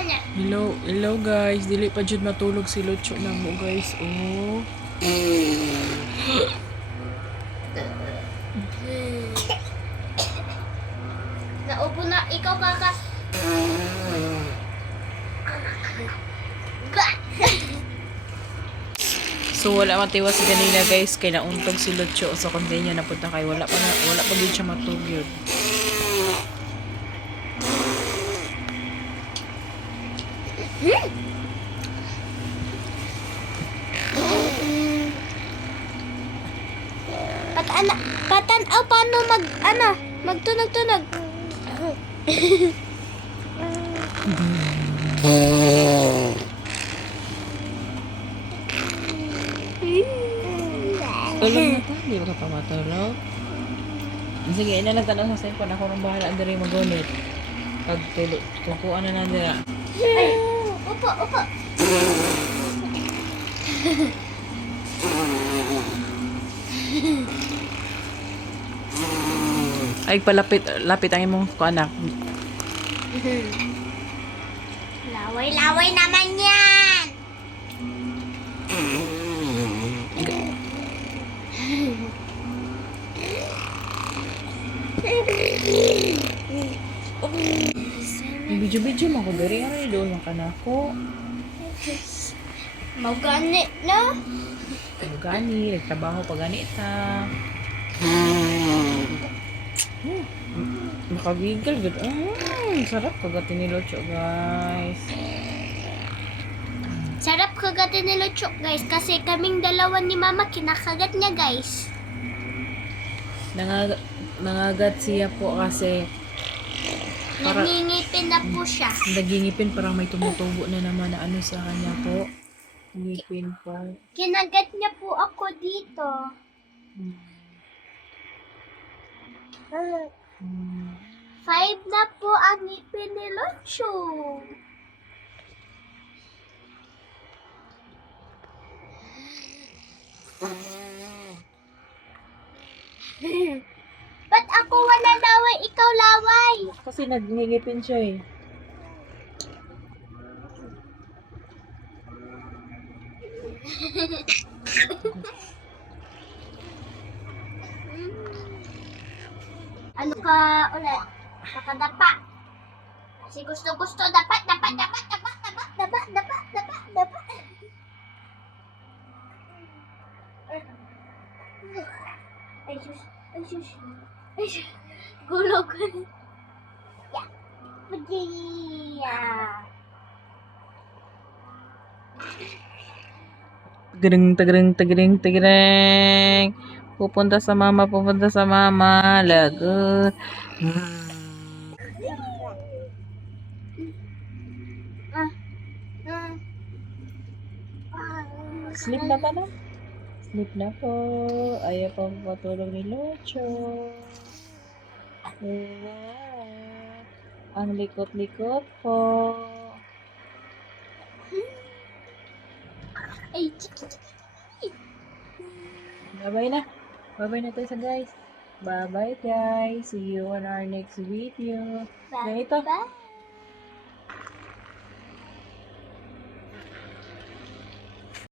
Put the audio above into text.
na. Hello, hello guys. Dili pa jud matulog si Lucho na mo guys. Oh. Naupo na. Ikaw kaka. Ga! So wala matiwas si ganina guys kay nauntog si Lucho sa kundi niya napunta kay wala pa na, wala pa gid siya matugyod. Pat ana, patan aw paano mag ano, magtunog-tunog. Tulog na ta, di ba ka pa matulog? Sige, ina lang tanong sa cellphone ako rin bahala diri magunit. Pag tulog, kukuha na na dira. Ay, upo, upo. Ay palapit lapit ang imong kuanak. Laway-laway naman yan. Video-video mo ko diri ano doon man kanako. Magani na. Ano gani, nagtrabaho pa gani ta. Hmm. Makabigil gud. Mm, sarap kagati ni Lucho, guys. Sarap kagat ni Lucho, guys. Kasi kaming dalawa ni Mama kinakagat niya, guys. Nangag nangagat siya po kasi Para- Nangingipin na po siya. nagingipin parang may tumutubo na naman na ano sa kanya po. Ngipin po. Kinagat niya po ako dito. Hmm. Hmm. Five na po ang ngipin ni Lucho. Ba't ako wala laway, ikaw laway? Kasi nagngingipin siya eh. Ano ka ulit? Nakadapa. Kasi gusto-gusto, dapat, dapat, dapat, dapat, dapat, dapat, dapat, dapat, dapat. Ay, sus, ay, sus. Gulog. ya. Begini ya. Tegering, tegering, tegering, tegering. Pupunta sa mama, pupunta sa mama. Lagu. Hmm. Ah, hmm. Sleep na ba na? Sleep na po. Ayaw pa patulog ni Lucho. Wow. Ang likot-likot po. Ay, chiki, chiki. Bye-bye na. Bye-bye na tayo sa guys. Bye-bye guys. See you on our next video. Ganito. Bye.